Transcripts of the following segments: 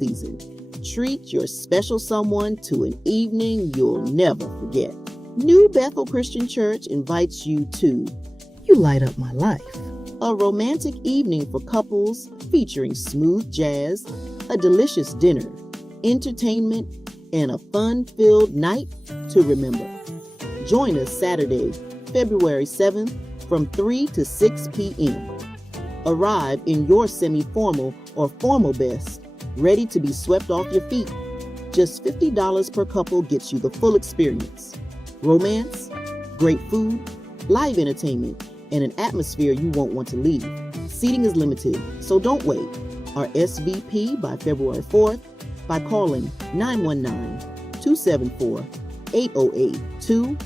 season. Treat your special someone to an evening you'll never forget. New Bethel Christian Church invites you to You Light Up My Life, a romantic evening for couples featuring smooth jazz, a delicious dinner, entertainment, and a fun-filled night to remember. Join us Saturday, February 7th from 3 to 6 p.m. Arrive in your semi-formal or formal best, ready to be swept off your feet. Just $50 per couple gets you the full experience. Romance, great food, live entertainment, and an atmosphere you won't want to leave. Seating is limited, so don't wait. RSVP by February 4th by calling 919-274-8082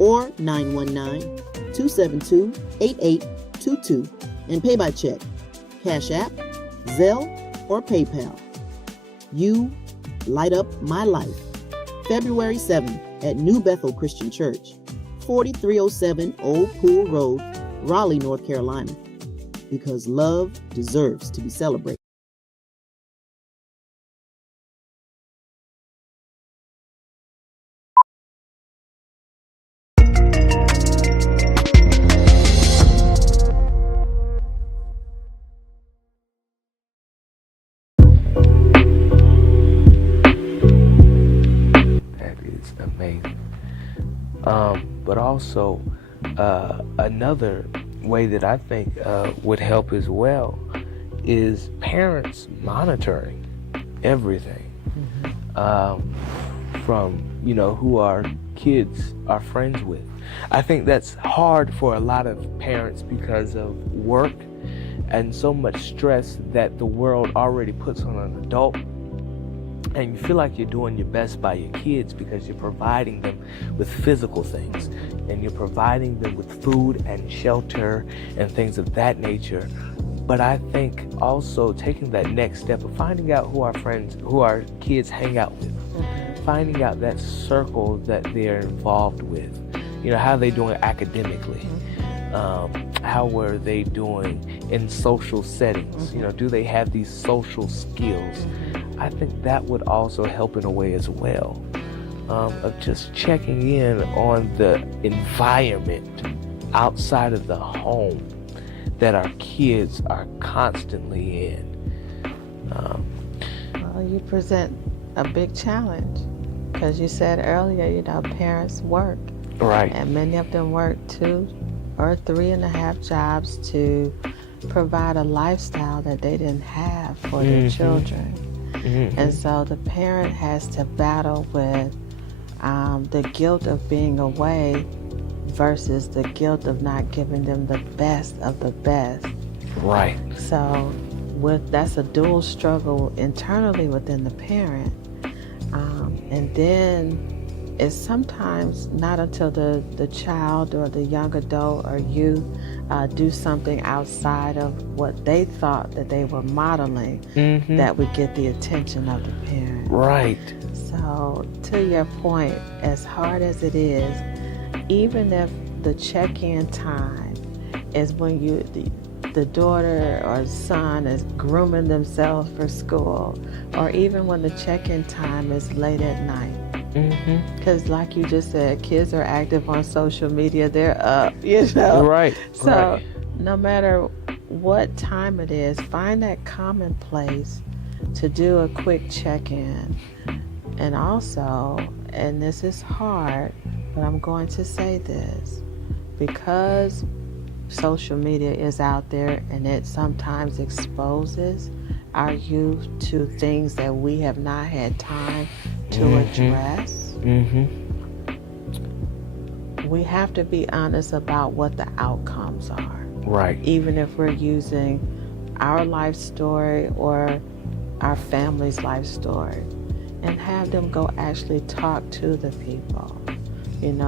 or 919-272-8822 and pay by check, Cash App, Zelle, or PayPal. You Light Up My Life. February 7th at New Bethel Christian Church, 4307 Old Pool Road, Raleigh, North Carolina. Because love deserves to be celebrated. Amazing. But also, another way that I think would help as well is parents monitoring everything from who our kids are friends with. I think that's hard for a lot of parents because of work and so much stress that the world already puts on an adult. And you feel like you're doing your best by your kids because you're providing them with physical things and you're providing them with food and shelter and things of that nature. But I think also taking that next step of finding out who our kids hang out with, finding out that circle that they're involved with, how they're doing academically, how were they doing in social settings, do they have these social skills? I think that would also help in a way as well, of just checking in on the environment outside of the home that our kids are constantly in. Well, you present a big challenge because you said earlier, parents work. Right. And many of them work 2 or 3.5 jobs to provide a lifestyle that they didn't have for their children. And so the parent has to battle with the guilt of being away versus the guilt of not giving them the best of the best. Right. So that's a dual struggle internally within the parent. And then it's sometimes not until the child or the young adult or youth do something outside of what they thought that they were modeling that would get the attention of the parent. Right. So to your point, as hard as it is, even if the check-in time is when the daughter or son is grooming themselves for school, or even when the check-in time is late at night. Because like you just said, kids are active on social media, they're up, Right. So no matter what time it is, find that common place to do a quick check-in. And also, and this is hard, but I'm going to say this, because social media is out there and it sometimes exposes our youth to things that we have not had time to address. We have to be honest about what the outcomes are. Right. Even if we're using our life story or our family's life story, and have them go actually talk to the people. In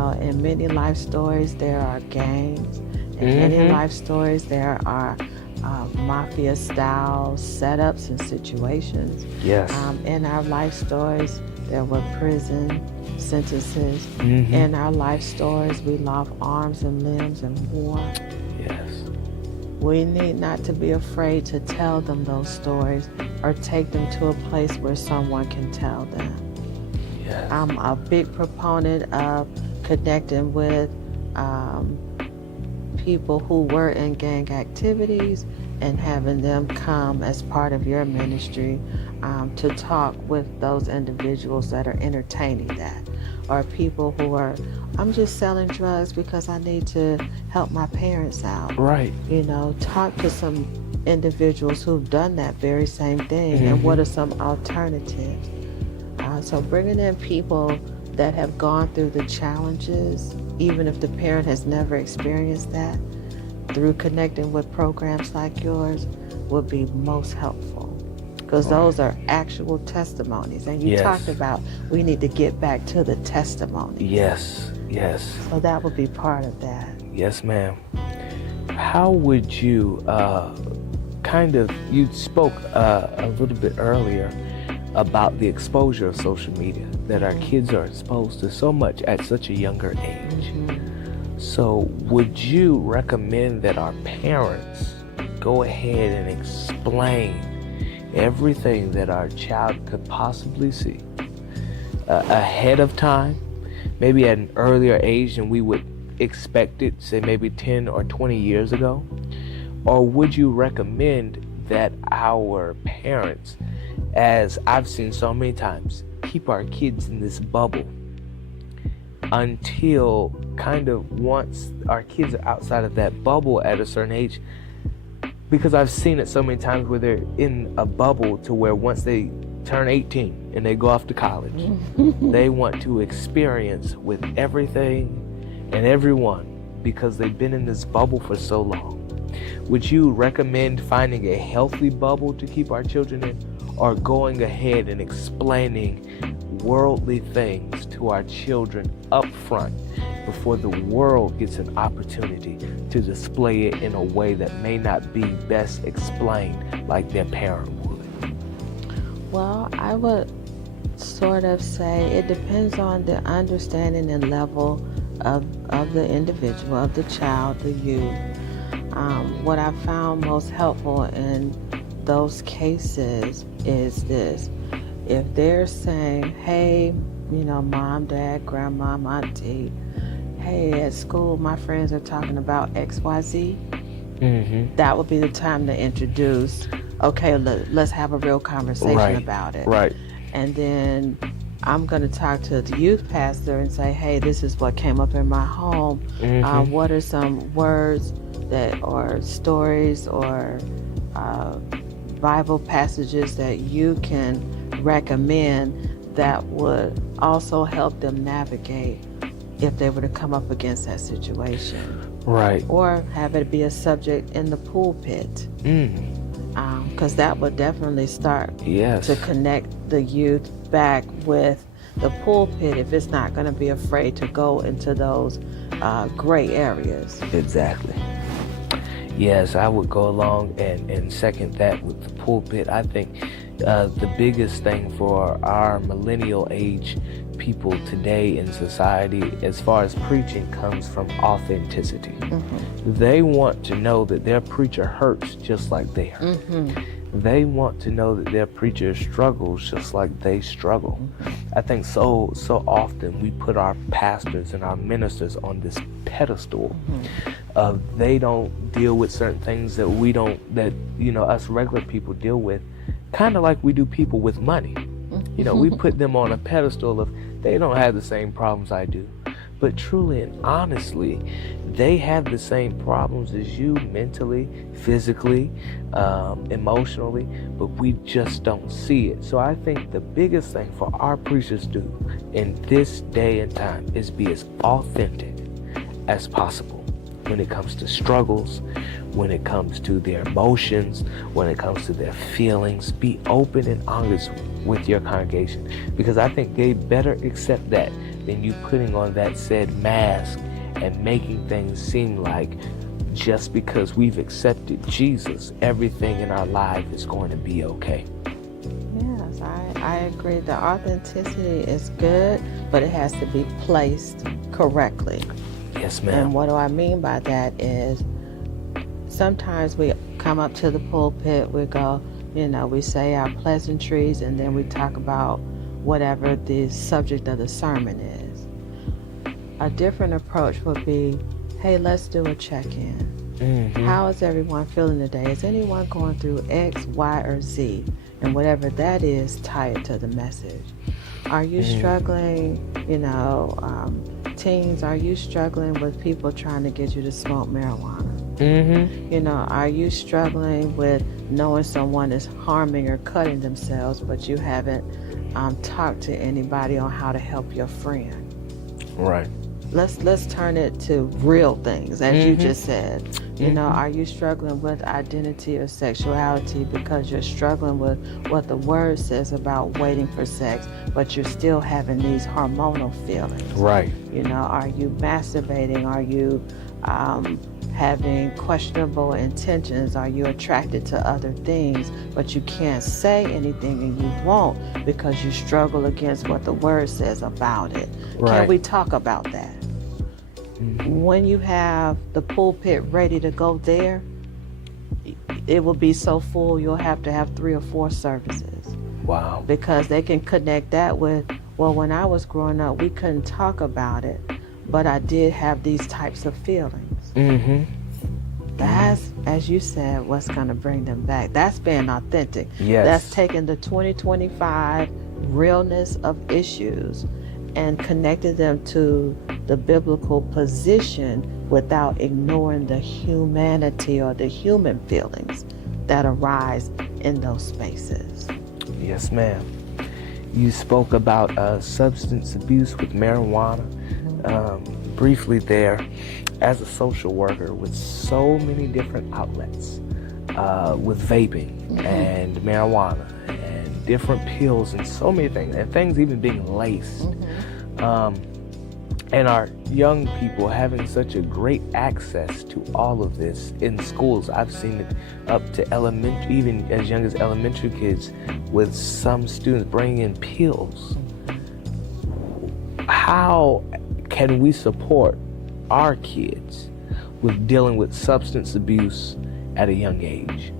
many life stories there are gangs. In many life stories there are mafia-style setups and situations. Yes. In our life stories, there were prison sentences. In our life stories, we lost arms and limbs in war. Yes. We need not to be afraid to tell them those stories or take them to a place where someone can tell them. Yes. I'm a big proponent of connecting with people who were in gang activities and having them come as part of your ministry to talk with those individuals that are entertaining that, or people who are, I'm just selling drugs because I need to help my parents out. Right. Talk to some individuals who've done that very same thing, and what are some alternatives. So bringing in people that have gone through the challenges, even if the parent has never experienced that, through connecting with programs like yours, would be most helpful. Because those are actual testimonies. And you talked about we need to get back to the testimony. Yes. So that would be part of that. Yes, ma'am. How would you you spoke a little bit earlier about the exposure of social media, that our kids are exposed to so much at such a younger age. So would you recommend that our parents go ahead and explain everything that our child could possibly see ahead of time, maybe at an earlier age than we would expect it, say maybe 10 or 20 years ago? Or would you recommend that our parents, as I've seen so many times, keep our kids in this bubble until once our kids are outside of that bubble at a certain age? Because I've seen it so many times where they're in a bubble to where once they turn 18 and they go off to college, they want to experience with everything and everyone because they've been in this bubble for so long. Would you recommend finding a healthy bubble to keep our children in, or going ahead and explaining worldly things to our children up front before the world gets an opportunity to display it in a way that may not be best explained like their parent would? Well, I would sort of say it depends on the understanding and level of the individual, of the child, the youth. What I found most helpful in those cases is this. If they're saying, hey, mom, dad, grandma, auntie, hey, at school my friends are talking about XYZ, that would be the time to introduce, okay, let's have a real conversation about it. Right. And then I'm going to talk to the youth pastor and say, hey, this is what came up in my home. What are some words or stories or Bible passages that you can recommend that would also help them navigate if they were to come up against that situation? Right. Or have it be a subject in the pulpit. Because that would definitely start to connect the youth back with the pulpit if it's not going to be afraid to go into those gray areas. Exactly. Yes, I would go along and second that with the pulpit. I think the biggest thing for our millennial age people today in society as far as preaching comes from authenticity. They want to know that their preacher hurts just like they hurt. They want to know that their preacher struggles just like they struggle. I think so often we put our pastors and our ministers on this pedestal of they don't deal with certain things that we don't, that us regular people deal with, kind of like we do people with money. We put them on a pedestal of they don't have the same problems I do. But truly and honestly, they have the same problems as you mentally, physically, emotionally, but we just don't see it. So I think the biggest thing for our preachers to do in this day and time is be as authentic as possible when it comes to struggles, when it comes to their emotions, when it comes to their feelings. Be open and honest with your congregation, because I think they better accept that than you putting on that said mask and making things seem like just because we've accepted Jesus, everything in our life is going to be okay. Yes, I agree. The authenticity is good, but it has to be placed correctly. Yes, ma'am. And what do I mean by that is sometimes we come up to the pulpit, we go, we say our pleasantries, and then we talk about whatever the subject of the sermon is. A different approach would be, hey, let's do a check-in. How is everyone feeling today? Is anyone going through X, Y, or Z? And whatever that is, tie it to the message. Are you struggling, teens, are you struggling with people trying to get you to smoke marijuana? Are you struggling with knowing someone is harming or cutting themselves, but you haven't talked to anybody on how to help your friend? Right. Let's turn it to real things, as you just said. Are you struggling with identity or sexuality because you're struggling with what the word says about waiting for sex, but you're still having these hormonal feelings? Right. Are you masturbating? Are you having questionable intentions? Are you attracted to other things, but you can't say anything and you won't because you struggle against what the word says about it? Right. Can we talk about that? When you have the pulpit ready to go there, it will be so full you'll have to have 3 or 4 services. Wow. Because they can connect that with, well, when I was growing up, we couldn't talk about it, but I did have these types of feelings. That's, as you said, what's going to bring them back. That's being authentic. Yes. That's taking the 2025 realness of issues and connected them to the biblical position without ignoring the humanity or the human feelings that arise in those spaces. Yes, ma'am. You spoke about substance abuse with marijuana. Briefly there, as a social worker with so many different outlets, with vaping and marijuana and different pills and so many things, and things even being laced. And our young people having such a great access to all of this in schools. I've seen it up to elementary, even as young as elementary kids, with some students bringing in pills. How can we support our kids with dealing with substance abuse at a young age?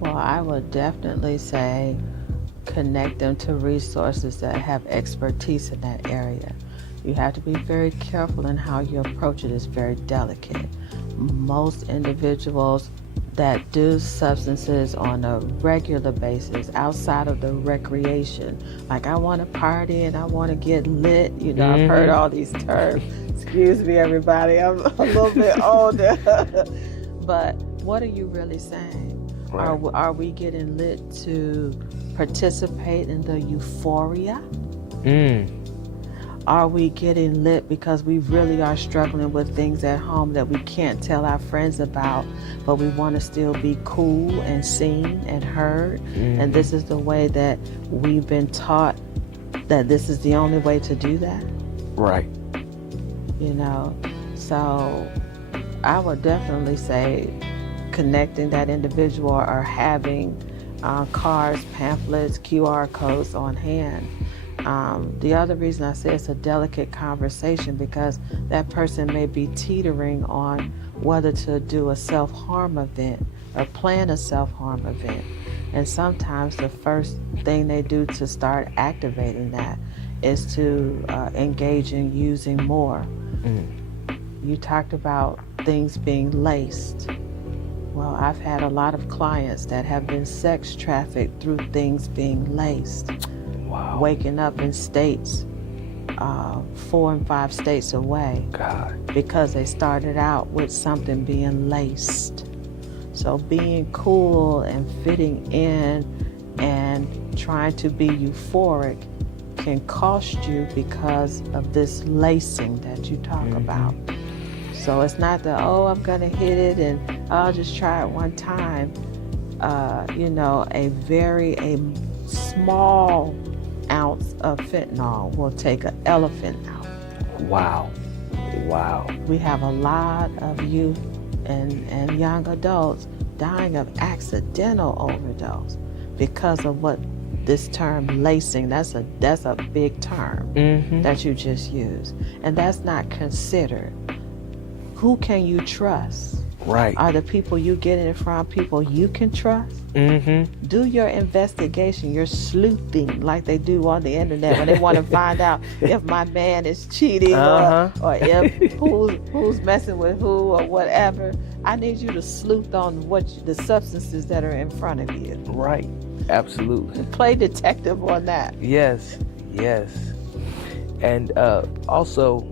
Well, I would definitely say connect them to resources that have expertise in that area. You have to be very careful in how you approach it. It's very delicate. Most individuals that do substances on a regular basis outside of the recreation, like I want to party and I want to get lit, I've heard all these terms. Excuse me, everybody, I'm a little bit older. But what are you really saying? Right. Are we getting lit to participate in the euphoria? Are we getting lit because we really are struggling with things at home that we can't tell our friends about, but we want to still be cool and seen and heard? And this is the way that we've been taught that this is the only way to do that? Right. So I would definitely say connecting that individual or having cards, pamphlets, QR codes on hand. The other reason I say it's a delicate conversation because that person may be teetering on whether to do a self-harm event or plan a self-harm event. And sometimes the first thing they do to start activating that is to engage in using more. You talked about things being laced. Well, I've had a lot of clients that have been sex trafficked through things being laced. Wow. Waking up in states 4 and 5 states away. God. Because they started out with something being laced. So being cool and fitting in and trying to be euphoric can cost you because of this lacing that you talk about. So it's not that, I'm gonna hit it and I'll just try it one time. A small ounce of fentanyl will take an elephant out. Wow. We have a lot of youth and young adults dying of accidental overdose because of what this term lacing, that's a big term that you just used. And that's not considered. Who can you trust Right. Are the people you get it from people you can trust? Mm-hmm. Do your investigation, your sleuthing, like they do on the internet when they want to find out if my man is cheating or if who's messing with who or whatever. I need you to sleuth on the substances that are in front of you. Right. Absolutely. Play detective on that. Yes. And also,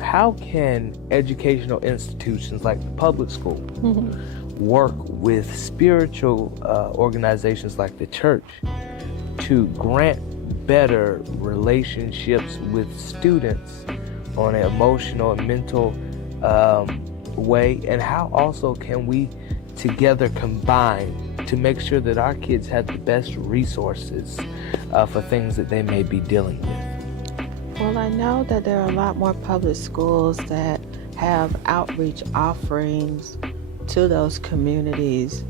how can educational institutions like the public school work with spiritual organizations like the church to grant better relationships with students on an emotional and mental way? And how also can we together combine to make sure that our kids have the best resources for things that they may be dealing with? Well, I know that there are a lot more public schools that have outreach offerings to those communities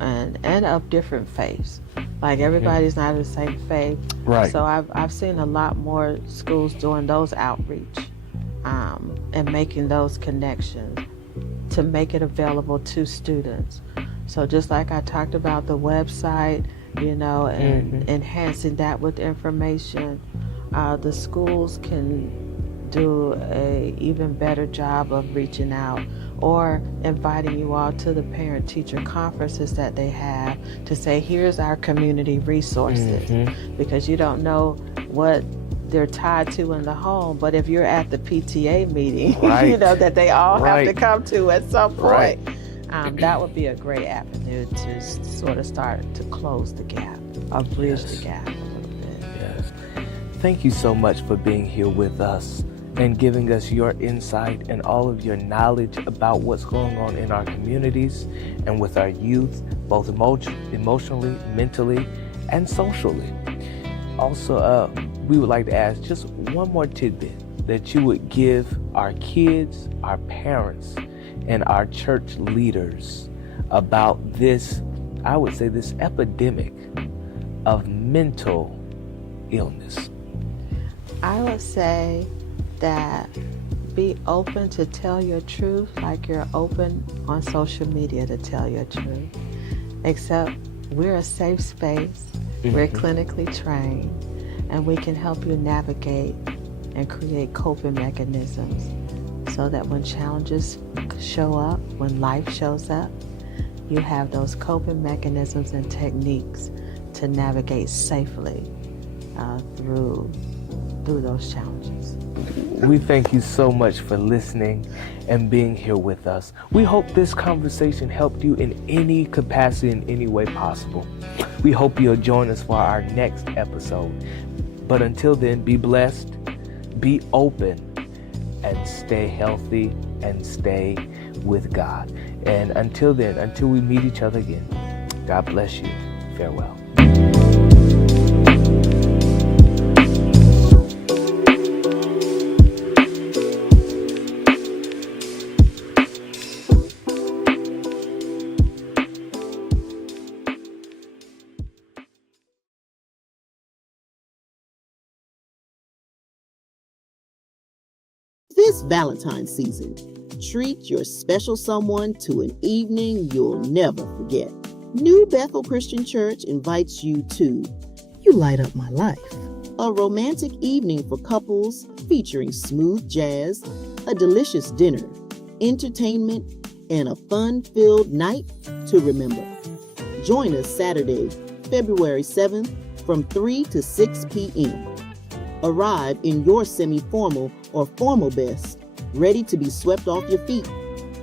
and of different faiths. Like everybody's not of the same faith. Right. So I've seen a lot more schools doing those outreach and making those connections to make it available to students. So just like I talked about the website, and enhancing that with information, the schools can do a even better job of reaching out or inviting you all to the parent-teacher conferences that they have to say, here's our community resources, because you don't know what they're tied to in the home, but if you're at the PTA meeting, right. That they all right. have to come to at some point, right. That would be a great avenue to sort of start to close the gap or bridge the gap a little bit. Yes. Thank you so much for being here with us and giving us your insight and all of your knowledge about what's going on in our communities and with our youth, both emotionally, mentally, and socially. Also, we would like to ask just one more tidbit that you would give our kids, our parents, and our church leaders about this, I would say, this epidemic of mental illness. I would say that be open to tell your truth like you're open on social media to tell your truth. Except we're a safe space, we're clinically trained, and we can help you navigate and create coping mechanisms so that when challenges show up, when life shows up, you have those coping mechanisms and techniques to navigate safely through those challenges. We thank you so much for listening and being here with us. We hope this conversation helped you in any capacity, in any way possible. We hope you'll join us for our next episode. But until then, be blessed, be open, and stay healthy and stay with God. And until then, until we meet each other again, God bless you. Farewell. This Valentine's season, treat your special someone to an evening you'll never forget. New Bethel Christian Church invites you to You Light Up My Life, a romantic evening for couples featuring smooth jazz, a delicious dinner, entertainment, and a fun-filled night to remember. Join us Saturday, February 7th from 3 to 6 p.m. Arrive in your semi-formal or formal best, ready to be swept off your feet.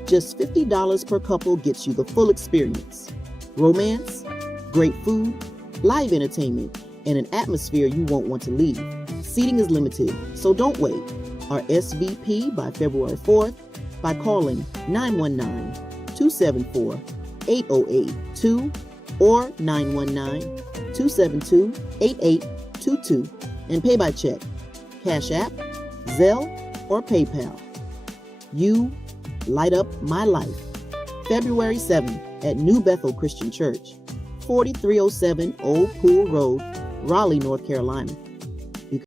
Just $50 per couple gets you the full experience. Romance, great food, live entertainment, and an atmosphere you won't want to leave. Seating is limited, so don't wait. RSVP by February 4th by calling 919-274-8082 or 919-272-8822 and pay by check, Cash App, Zelle, or PayPal. You Light Up My Life. February 7th at New Bethel Christian Church, 4307 Old Pool Road, Raleigh, North Carolina.